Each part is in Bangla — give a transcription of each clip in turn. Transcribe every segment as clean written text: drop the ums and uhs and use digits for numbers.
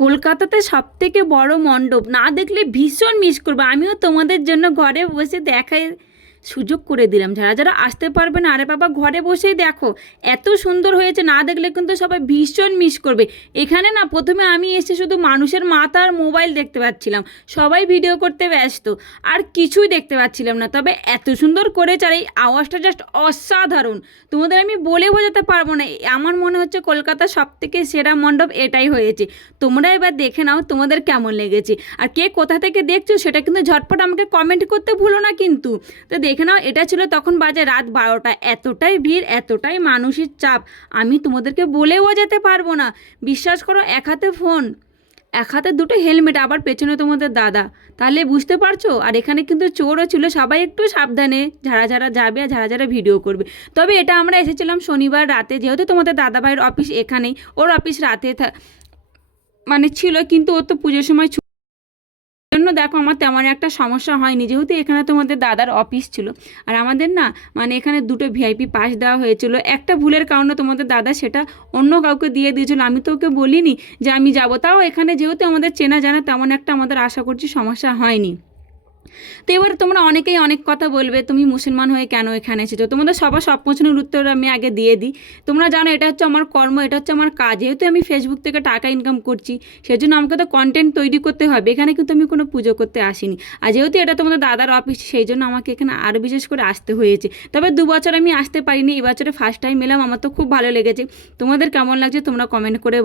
কলকাতাতে সবথেকে বড় মণ্ডপ না দেখলে ভীষণ মিস করবো। আমিও তোমাদের জন্য ঘরে বসে দেখাই সুযোগ করে দিলাম। যারা যারা আসতে পারবে না, আরে বাবা ঘরে বসেই দেখো, এত সুন্দর হয়েছে। না দেখলে কিন্তু সবাই ভীষণ মিস করবে। এখানে না প্রথমে আমি এসে শুধু মানুষের মাথা আর মোবাইল দেখতে পাচ্ছিলাম, সবাই ভিডিও করতে ব্যস্ত, আর কিছুই দেখতে পাচ্ছিলাম না। তবে এত সুন্দর করেছে, আর এই আওয়াজটা জাস্ট অসাধারণ। তোমাদের আমি বলে বোঝাতে পারবো না। আমার মনে হচ্ছে কলকাতার সবথেকে সেরা মণ্ডপ এটাই হয়েছে। তোমরা এবার দেখে নাও তোমাদের কেমন লেগেছে, আর কে কোথা থেকে দেখছো সেটা কিন্তু ঝটপট আমাকে কমেন্ট করতে ভুলো না কিন্তু। তো দেখে নাও, এটা ছিল তখন বাজে রাত 12টা। এতটাই ভিড়, এতটাই মানুষের চাপ, আমি তোমাদেরকে বলেও বোঝাতে পারবো না। বিশ্বাস করো, এক হাতে ফোন, এক হাতে দুটো হেলমেট, আবার পেছনে তোমাদের দাদা, তাহলে বুঝতে পারছো। আর এখানে কিন্তু চোরও ছিল, সবাই একটু সাবধানে যারা যারা যাবে আর যারা যারা ভিডিও করবে। তবে এটা আমরা এসেছিলাম শনিবার রাতে, যেহেতু তোমাদের দাদা ভাইয়ের অফিস এখানেই, ওর অফিস রাতে মানে ছিল, কিন্তু ওর তো পুজোর সময় জন্য দেখো আমার তেমন একটা সমস্যা হয়নি, যেহেতু এখানে তোমাদের দাদার অফিস ছিল। আর আমাদের না মানে এখানে দুটো ভিআইপি পাস দেওয়া হয়েছিল। একটা ভুলের কারণে তোমাদের দাদা সেটা অন্য কাউকে দিয়ে দিয়েছিল, আমি তো ওকে বলিনি যে আমি যাব। তাও এখানে যেহেতু আমাদের চেনা জানা, তেমন একটা আমাদের আশা করছি সমস্যা হয়নি। তো এবার তোমরা অনেকেই অনেক কথা বলবে, তুমি মুসলমান হয়ে কেন এখানে এসেছো। তোমাদের সবার সব প্রশ্নের উত্তর আমি আগে দিয়ে দিই। তোমরা জানো এটা হচ্ছে আমার কর্ম, এটা হচ্ছে আমার কাজ। যেহেতু আমি ফেসবুক থেকে টাকা ইনকাম করছি, সেজন্য আমাকে তো কন্টেন্ট তৈরি করতে হবে। এখানে কিন্তু আমি কোনো পুজো করতে আসিনি। আর যেহেতু এটা তোমাদের দাদার অফিস, সেই জন্য আমাকে এখানে আরও বিশেষ করে আসতে হয়েছে। তবে 2 বছর আমি আসতে পারিনি, এবছরে ফার্স্ট টাইম এলাম। আমার তো খুব ভালো লেগেছে। তোমাদের কেমন লাগছে তোমরা কমেন্ট করে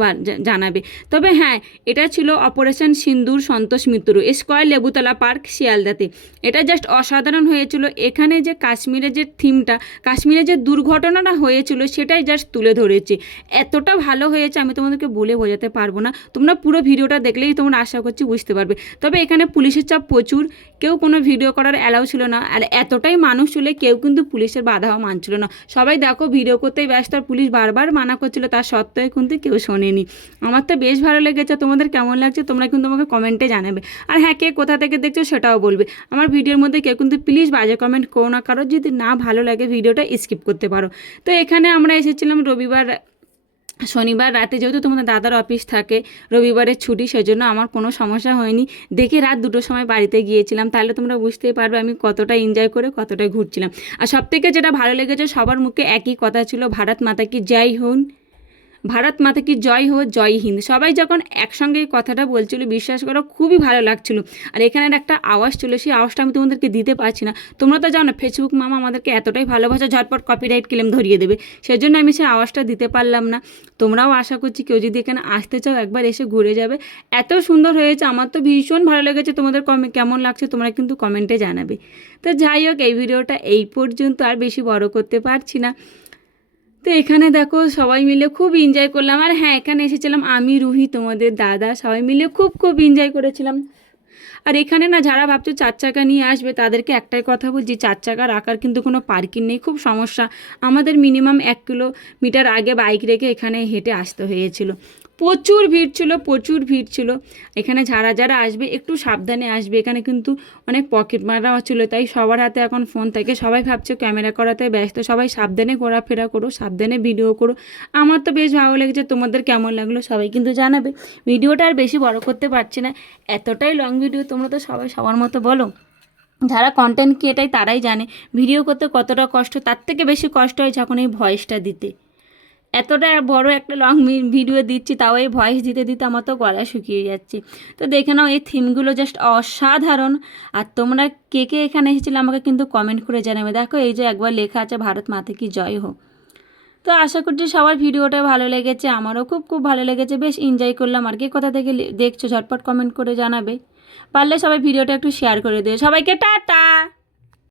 জানাবে। তবে হ্যাঁ, এটা ছিল অপারেশন সিন্দুর সন্তোষ মিত্র স্কয়ার, লেবুতলা পার্ক, শিয়ালদাতে। এটা জাস্ট অসাধারণ হয়েছিল। এখানে যে কাশ্মীরের যে থিমটা, কাশ্মীরে যে দুর্ঘটনাটা হয়েছিল, সেটাই জাস্ট তুলে ধরেছে। এতটা ভালো হয়েছে আমি তোমাদেরকে বলে বোঝাতে পারবো না। তোমরা পুরো ভিডিওটা দেখলেই তোমরা আশা করছি বুঝতে পারবে। তবে এখানে পুলিশের চাপ প্রচুর, কেউ কোনো ভিডিও করার অ্যালাউ ছিল না। আর এতটাই মানুষ ছিল, কেউ কিন্তু পুলিশের বাধাও মানছিল না। সবাই দেখো ভিডিও করতেই ব্যস্ত, আর পুলিশ বারবার মানা করছিল, তার সত্ত্বেও কিন্তু কেউ শোনেনি। আমার তো বেশ ভালো লেগেছে। তোমাদের কেমন লাগছে তোমরা কিন্তু আমাকে কমেন্টে জানাবে। আর হ্যাঁ, কে কোথা থেকে দেখছো সেটাও বলবে। আমার ভিডিওর মধ্যে কেউ কিন্তু প্লিজ বাজে কমেন্ট করো না, কারো যদি না ভালো লাগে ভিডিওটা স্কিপ করতে পারো। তো এখানে আমরা এসেছিলাম শনিবার রাতে, যেহেতু তোমাদের দাদার অফিস থাকে, রবিবারের ছুটি, সেজন্য আমার কোনো সমস্যা হয়নি। দেখে রাত 2টোর সময় বাড়িতে গিয়েছিলাম, তাহলে তোমরা বুঝতেই পারবে আমি কতটা এনজয় করে কতটা ঘুরছিলাম। আর সবথেকে যেটা ভালো লেগেছে, সবার মুখে একই কথা ছিল, ভারত মাতা কি জয় হন, ভারত মাতা কি জয় হো, জয় হিন্দ। সবাই যখন একসঙ্গে এই কথাটা বলছিল, বিশ্বাস করো খুবই ভালো লাগছিল। আর এখানের একটা আওয়াজ ছিল, সেই আওয়াজটা আমি তোমাদেরকে দিতে পারছি না। তোমরা তো জানো ফেসবুক মামা আমাদেরকে এতটাই ভালোবাসা, ঝটপট কপিরাইট ক্লেম ধরিয়ে দেবে, সেজন্য আমি সেই আওয়াজটা দিতে পারলাম না। তোমরাও আশা করছি কেউ যদি এখানে আসতে চাও একবার এসে ঘুরে যাবে। এত সুন্দর হয়েছে, আমার তো ভীষণ ভালো লেগেছে। তোমাদের কেমন লাগছে তোমরা কিন্তু কমেন্টে জানাবে। তো যাই হোক, এই ভিডিওটা এই পর্যন্ত, আর বেশি বড় করতে পারছি না। তো এখানে দেখো সবাই মিলে খুব এনজয় করলাম। আর হ্যাঁ, এখানে এসেছিলাম আমি, রুহি, তোমাদের দাদা, সবাই মিলে খুব খুব এনজয় করেছিলাম। আর এখানে না যারা ভাবছো 4 চাকা নিয়ে আসবে, তাদেরকে একটাই কথা বলছি, 4 চাকা রাখার কিন্তু কোনো পার্কিং নেই, খুব সমস্যা। আমাদের মিনিমাম 1 কিলোমিটার আগে বাইক রেখে এখানে হেঁটে আসতে হয়েছিল। প্রচুর ভিড় ছিল, প্রচুর ভিড় ছিল। এখানে যারা যারা আসবে একটু সাবধানে আসবে। এখানে কিন্তু অনেক পকেট মারাও ছিল, তাই সবার হাতে এখন ফোন থাকে, সবাই ভাবছে ক্যামেরা করাতে ব্যস্ত। সবাই সাবধানে ঘোরাফেরা করো, সাবধানে ভিডিও করো। আমার তো বেশ ভালো লেগেছে। তোমাদের কেমন লাগলো সবাই কিন্তু জানাবে। ভিডিওটা আর বেশি বড় করতে পারছি না, এতটাই লং ভিডিও। তোমরা তো সবাই সবার মতো বলো, যারা কন্টেন্ট ক্রিয়েটার তারাই জানে ভিডিও করতে কতটা কষ্ট। তার থেকে বেশি কষ্ট হয় যখন এই ভয়েসটা দিতে। এতটা বড় একটা লং ভিডিও দিচ্ছি, তাও এই ভয়েস দিতে দিতে আমার তো গলা শুকিয়ে যাচ্ছে। তো দেখে নাও, এই থিমগুলো জাস্ট অসাধারণ। আর তোমরা কে কে এখানে এসেছিলে আমাকে কিন্তু কমেন্ট করে জানাবে। দেখো এই যে একবার লেখা আছে ভারত মাতা কি জয় হোক। তো আশা করছি সবার ভিডিওটা ভালো লেগেছে, আমারও খুব খুব ভালো লেগেছে, বেশ এনজয় করলাম। আর কে কোথা থেকে দেখছো ঝটপট কমেন্ট করে জানাবে। পারলে সবাই ভিডিওটা একটু শেয়ার করে দিও। সবাইকে টাটা।